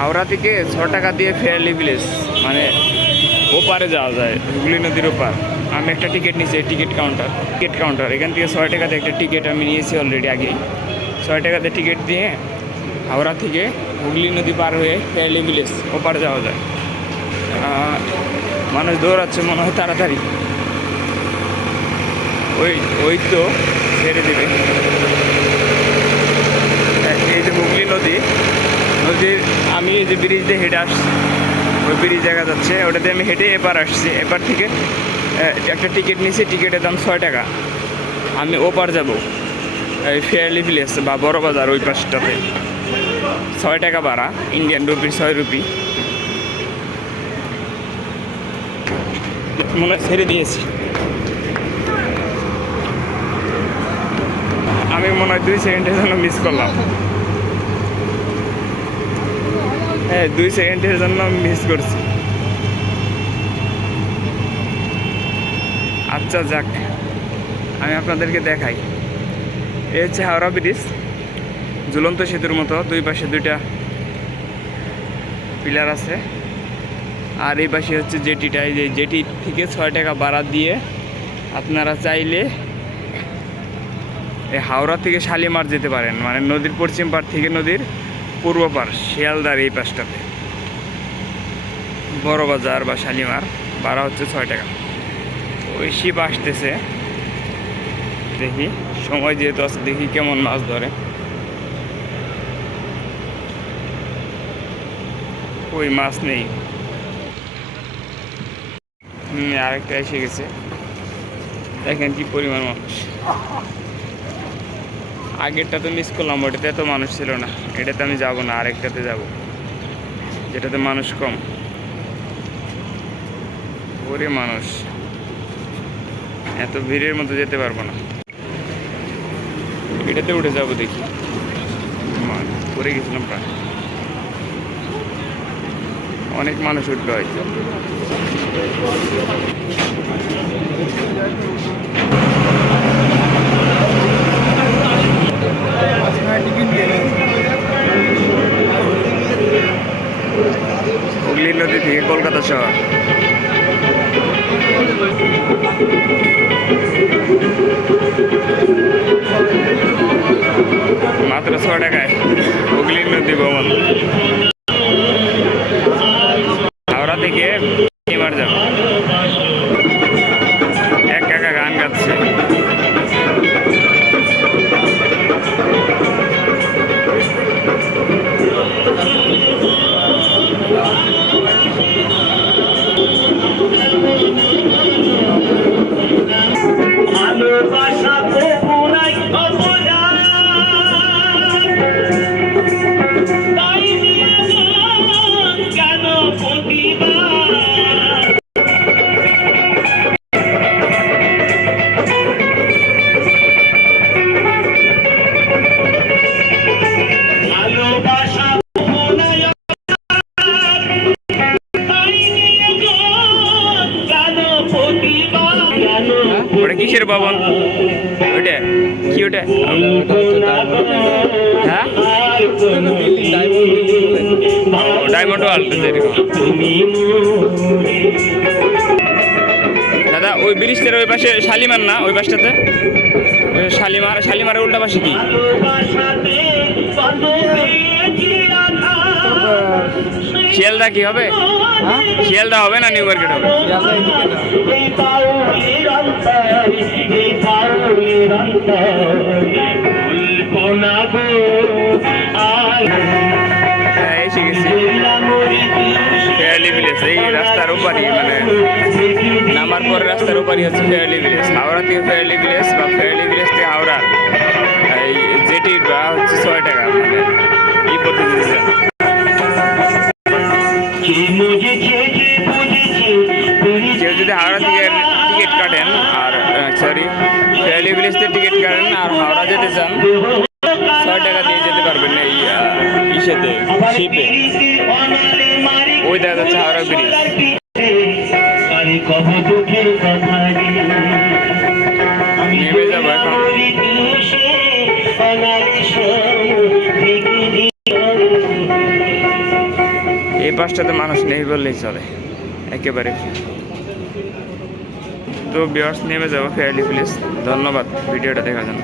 হাওড়া থেকে ছ টাকা দিয়ে ফেয়ারলি ভিলেজ মানে ওপারে যাওয়া যায়, হুগলি নদীর ওপার। আমি একটা টিকিট নিয়েছি টিকিট কাউন্টার টিকিট কাউন্টার এখান থেকে ছয় টাকাতে একটা টিকিট আমি নিয়েছি অলরেডি আগে ছয় টাকাতে টিকিট দিয়ে হাওড়া থেকে হুগলি নদী পার হয়ে ফেয়ারলি ভিলেজ ওপার যাওয়া যায়। মানুষ দৌড়াচ্ছে, মনে হয় তাড়াতাড়ি। ওই ওই তো ছেড়ে দেবে। এই যে হুগলি নদী, নদীর আমি যে ব্রিজ দিয়ে হেঁটে আসছি, ওই ব্রিজ দেখা যাচ্ছে, ওটাতে আমি হেঁটে এপার আসছি। এপার থেকে একটা টিকিট নিয়েছি টিকিটের দাম ছয় টাকা। আমি ওপার যাব, এই ফেয়ারলি ভিলেজ বা বড় বাজার ওই পাশটাতে। ছয় টাকা ভাড়া ইন্ডিয়ান রুপি ছয় রুপি মনে হয় ছেড়ে দিয়েছি। আমি মনে হয় দুই সেকেন্ডের জন্য মিস করলাম। হ্যাঁ দুই সেকেন্ডের জন্য মিস করছি। আচ্ছা যাক, আমি আপনাদেরকে দেখাই। এ হচ্ছে হাওড়া ব্রিজ, ঝুলন্ত সেতুর মতো, দুই পাশে দুইটা পিলার আছে। আর এই পাশে হচ্ছে জেটিটা, এই যে জেটি থেকে ছয় টাকা ভাড়া দিয়ে আপনারা চাইলে এই হাওড়া থেকে শালিমার যেতে পারেন। মানে নদীর পশ্চিম পার থেকে নদীর পূর্ব পার শিয়ালদার এই পাশটাতে। বড় বাজার বা শালিমার, ভাড়া হচ্ছে ছয় টাকা। ওই শিপ আসতেছে। দেখি, সময় যেহেতু আছে, দেখি কেমন মাছ ধরে। ওই মাছ নেই। আরেকটা এসে গেছে। দেখেন কি পরিমাণ মানুষ আগেরটা তো মিস করলাম ওটাতে এত মানুষ ছিল না। এটাতে আমি যাব না, আরেকটাতে যাব। যেটাতে মানুষ কম। ওরে মানুষ। এত ভিড়ের মধ্যে যেতে পারব না। এটাতে উঠে যাব দেখি। মা- পড়ে গেছিলাম প্রায়। অনেক মানুষ উঠবে হয়তো। নদী থেকে কলকাতা শহর। মাত্র ছ টাকায় হুগলি নদী ভবন হাওড়া থেকে এবার যাব। Yeah. কিসের ভবন ওটা কি ওটা হ্যাঁ? ডায়মন্ড যেরকম দাদা, ওই ব্রিজটার ওই পাশে শালিমার না? ওই পাশটাতে? শালিমার, শালিমারের উল্টা পাশে কি? শিয়ালদা কি হবে? শিয়ালদা হবে না নিউ মার্কেট হবে? হ্যাঁ এসে গেছি। ফেয়ারলি ভিলেজ এই রাস্তার ওপারই মানে নামার পর রাস্তার ওপারই হচ্ছে ফেয়ারলি ভিলেজ হাওড়া থেকে ফেয়ারলি ভিলেজ বা ফেয়ারলি ভিলেজ থেকে হাওড়া। এই যেটি বা হচ্ছে ছয় টাকা মানে ভিলেজ টিকিট কাটেন আর হাওড়া যেতে চান, ছয় টাকা দিয়ে যেতে পারবেন এই ইসেতে শিপে ওই দেখা যাচ্ছে হাওড়া ব্রিজ নেমে এখন। দিলাম। পাশটাতে মানুষ নেই বললেই চলে, একেবারে তো বিয়ার্স নেমে যাব ফেয়ারলি প্লিজ ধন্যবাদ ভিডিওটা দেখার জন্য।